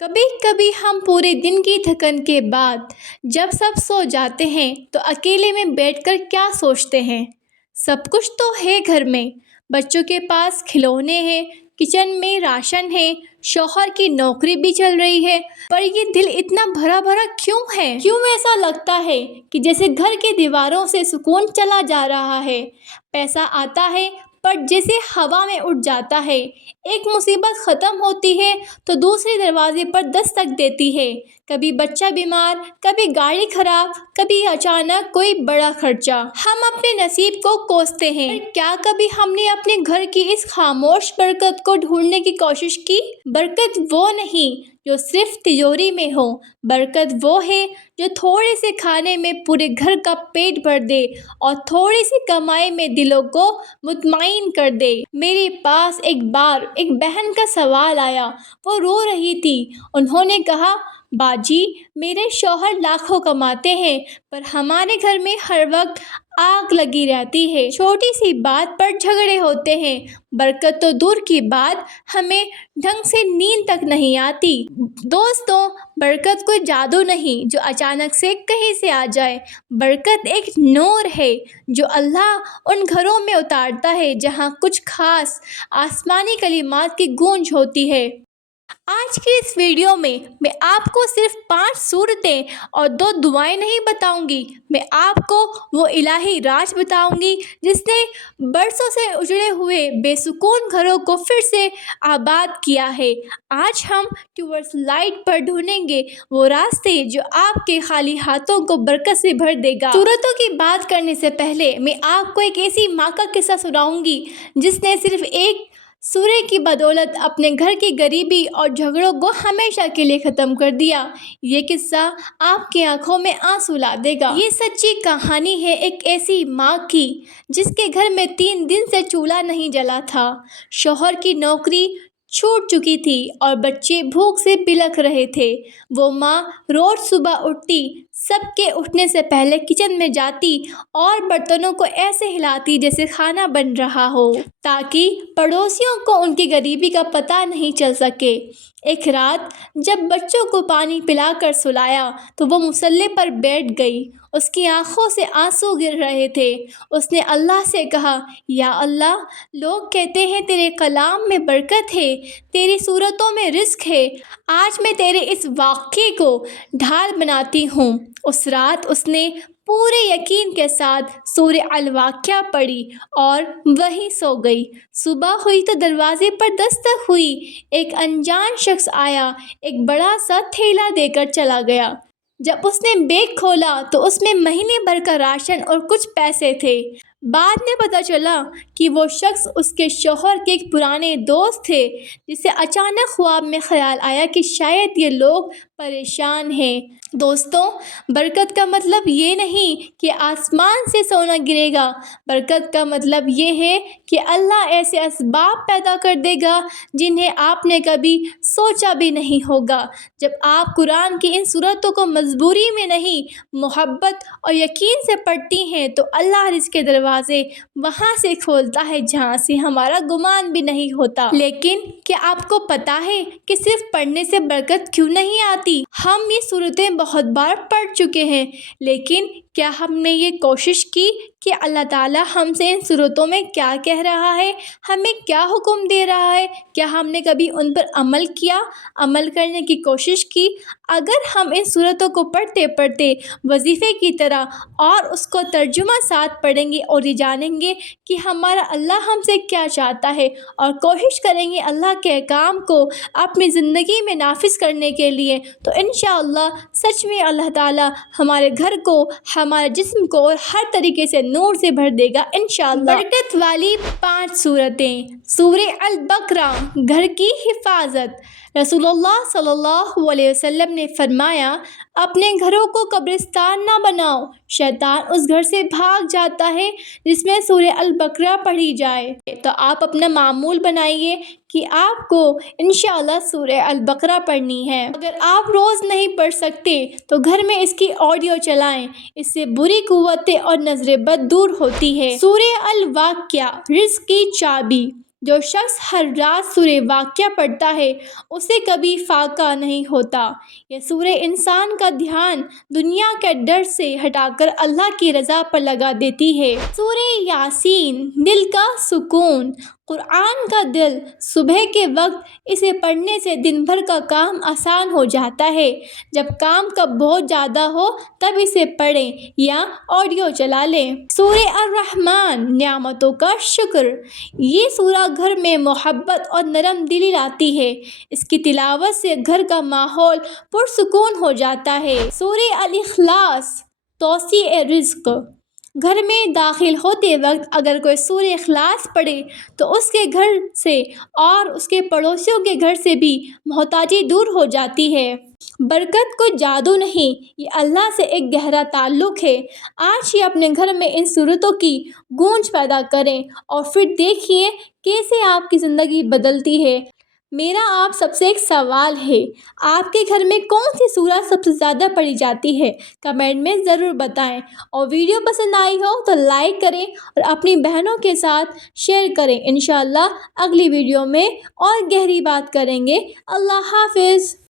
کبھی کبھی ہم پورے دن کی تھکن کے بعد جب سب سو جاتے ہیں تو اکیلے میں بیٹھ کر کیا سوچتے ہیں۔ سب کچھ تو ہے گھر میں، بچوں کے پاس کھلونے ہیں، کچن میں راشن ہے، شوہر کی نوکری بھی چل رہی ہے، پر یہ دل اتنا بھرا بھرا کیوں ہے؟ کیوں ایسا لگتا ہے کہ جیسے گھر کی دیواروں سے سکون چلا جا رہا ہے؟ پیسہ آتا ہے پر جیسے ہوا میں اڑ جاتا ہے۔ ایک مصیبت ختم ہوتی ہے تو دوسرے دروازے پر دستک دیتی ہے۔ کبھی بچہ بیمار، کبھی گاڑی خراب، کبھی اچانک کوئی بڑا خرچہ۔ ہم اپنے نصیب کو کوستے ہیں، پر کیا کبھی ہم نے اپنے گھر کی اس خاموش برکت کو ڈھونڈنے کی کوشش کی؟ برکت وہ نہیں جو صرف تجوری میں ہو، برکت وہ ہے جو تھوڑے سے کھانے میں پورے گھر کا پیٹ بھر دے اور تھوڑی سی کمائی میں دلوں کو مطمئن کر دے۔ میرے پاس ایک بار ایک بہن کا سوال آیا، وہ رو رہی تھی۔ انہوں نے کہا، باجی میرے شوہر لاکھوں کماتے ہیں پر ہمارے گھر میں ہر وقت آگ لگی رہتی ہے، چھوٹی سی بات پر جھگڑے ہوتے ہیں، برکت تو دور کی بات ہمیں ڈھنگ سے نیند تک نہیں آتی۔ دوستوں، برکت کوئی جادو نہیں جو اچانک سے کہیں سے آ جائے، برکت ایک نور ہے جو اللہ ان گھروں میں اتارتا ہے جہاں کچھ خاص آسمانی کلمات کی گونج ہوتی ہے۔ آج کی اس ویڈیو میں آپ کو صرف 5 سورتیں اور 2 دعائیں نہیں بتاؤں گی، میں آپ کو وہ الہی راز بتاؤں گی جس نے برسوں سے اجڑے ہوئے بے سکون گھروں کو پھر سے آباد کیا ہے۔ آج ہم ٹورڈز لائٹ پر ڈھونڈیں گے وہ راستے جو آپ کے خالی ہاتھوں کو برکت سے بھر دے گا۔ سورتوں کی بات کرنے سے پہلے میں آپ کو ایک ایسی ماں کا قصہ سناؤں گی جس نے صرف ایک سورے کی بدولت اپنے گھر کی غریبی اور جھگڑوں کو ہمیشہ کے لیے ختم کر دیا۔ یہ قصہ آپ کی آنکھوں میں آنسو لا دے گا۔ یہ سچی کہانی ہے ایک ایسی ماں کی جس کے گھر میں 3 دن سے چولہا نہیں جلا تھا، شوہر کی نوکری چھوٹ چکی تھی اور بچے بھوک سے بلک رہے تھے۔ وہ ماں روز صبح اٹھتی، سب کے اٹھنے سے پہلے کچن میں جاتی اور برتنوں کو ایسے ہلاتی جیسے کھانا بن رہا ہو، تاکہ پڑوسیوں کو ان کی غریبی کا پتہ نہیں چل سکے۔ ایک رات جب بچوں کو پانی پلا کر سلایا تو وہ مصلی پر بیٹھ گئی، اس کی آنکھوں سے آنسو گر رہے تھے۔ اس نے اللہ سے کہا، یا اللہ، لوگ کہتے ہیں تیرے کلام میں برکت ہے، تیری صورتوں میں رزق ہے، آج میں تیرے اس واقعے کو ڈھال بناتی ہوں۔ اس رات اس نے پورے یقین کے ساتھ سورہ الواقعہ پڑھی اور وہیں سو گئی۔ صبح ہوئی تو دروازے پر دستک ہوئی، ایک انجان شخص آیا، ایک بڑا سا تھیلا دے کر چلا گیا۔ جب اس نے بیگ کھولا تو اس میں مہینے بھر کا راشن اور کچھ پیسے تھے۔ بعد میں پتہ چلا کہ وہ شخص اس کے شوہر کے ایک پرانے دوست تھے، جسے اچانک خواب میں خیال آیا کہ شاید یہ لوگ پریشان ہیں۔ دوستوں، برکت کا مطلب یہ نہیں کہ آسمان سے سونا گرے گا، برکت کا مطلب یہ ہے کہ اللہ ایسے اسباب پیدا کر دے گا جنہیں آپ نے کبھی سوچا بھی نہیں ہوگا۔ جب آپ قرآن کی ان سورتوں کو مجبوری میں نہیں، محبت اور یقین سے پڑھتی ہیں تو اللہ رزق کے دروازے وہاں سے کھولتا ہے جہاں سے ہمارا گمان بھی نہیں ہوتا۔ لیکن کیا آپ کو پتہ ہے کہ صرف پڑھنے سے برکت کیوں نہیں آتی؟ ہم یہ سورتیں بہت بار پڑھ چکے ہیں، لیکن کیا ہم نے یہ کوشش کی کہ اللہ تعالیٰ ہم سے ان سورتوں میں کیا کہہ رہا ہے، ہمیں کیا حکم دے رہا ہے؟ کیا ہم نے کبھی ان پر عمل کیا، عمل کرنے کی کوشش کی؟ اگر ہم ان سورتوں کو پڑھتے پڑھتے وظیفے کی طرح اور اس کو ترجمہ ساتھ پڑھیں گے اور یہ جانیں گے کہ ہمارا اللہ ہم سے کیا چاہتا ہے اور کوشش کریں گے اللہ کے احکام کو اپنی زندگی میں نافذ کرنے کے لیے، تو انشاءاللہ سچ میں اللہ تعالیٰ ہمارے گھر کو، ہمارے جسم کو اور ہر طریقے سے نور سے بھر دے گا انشاءاللہ۔ برکت والی 5 سورتیں۔ سورہ البقرہ، گھر کی حفاظت۔ رسول اللہ صلی اللہ علیہ وسلم نے فرمایا، اپنے گھروں کو قبرستان نہ بناؤ، شیطان اس گھر سے بھاگ جاتا ہے جس میں سورہ البقرہ پڑھی جائے۔ تو آپ اپنا معمول بنائیے کہ آپ کو انشاءاللہ سورہ البقرہ پڑھنی ہے۔ اگر آپ روز نہیں پڑھ سکتے تو گھر میں اس کی آڈیو چلائیں، اس سے بری قوتیں اور نظر بد دور ہوتی ہے۔ سورہ الواقعہ، رزق کی چابی۔ جو شخص ہر رات سورہ واقعہ پڑھتا ہے اسے کبھی فاقہ نہیں ہوتا۔ یہ سورہ انسان کا دھیان دنیا کے ڈر سے ہٹا کر اللہ کی رضا پر لگا دیتی ہے۔ سورہ یاسین دل کا سکون، قرآن کا دل۔ صبح کے وقت اسے پڑھنے سے دن بھر کا کام آسان ہو جاتا ہے۔ جب کام کا بہت زیادہ ہو تب اسے پڑھیں یا آڈیو چلا لیں۔ سورہ الرحمن نعمتوں کا شکر، یہ سورہ گھر میں محبت اور نرم دلی لاتی ہے۔ اس کی تلاوت سے گھر کا ماحول پرسکون ہو جاتا ہے۔ سورہ الاخلاص توسیع رزق، گھر میں داخل ہوتے وقت اگر کوئی سورہ اخلاص پڑھے تو اس کے گھر سے اور اس کے پڑوسیوں کے گھر سے بھی محتاجی دور ہو جاتی ہے۔ برکت کوئی جادو نہیں، یہ اللہ سے ایک گہرا تعلق ہے۔ آج ہی اپنے گھر میں ان صورتوں کی گونج پیدا کریں اور پھر دیکھیے کیسے آپ کی زندگی بدلتی ہے۔ میرا آپ سب سے ایک سوال ہے، آپ کے گھر میں کون سی سورہ سب سے زیادہ پڑھی جاتی ہے؟ کمنٹ میں ضرور بتائیں، اور ویڈیو پسند آئی ہو تو لائک کریں اور اپنی بہنوں کے ساتھ شیئر کریں۔ انشاءاللہ اگلی ویڈیو میں اور گہری بات کریں گے۔ اللہ حافظ۔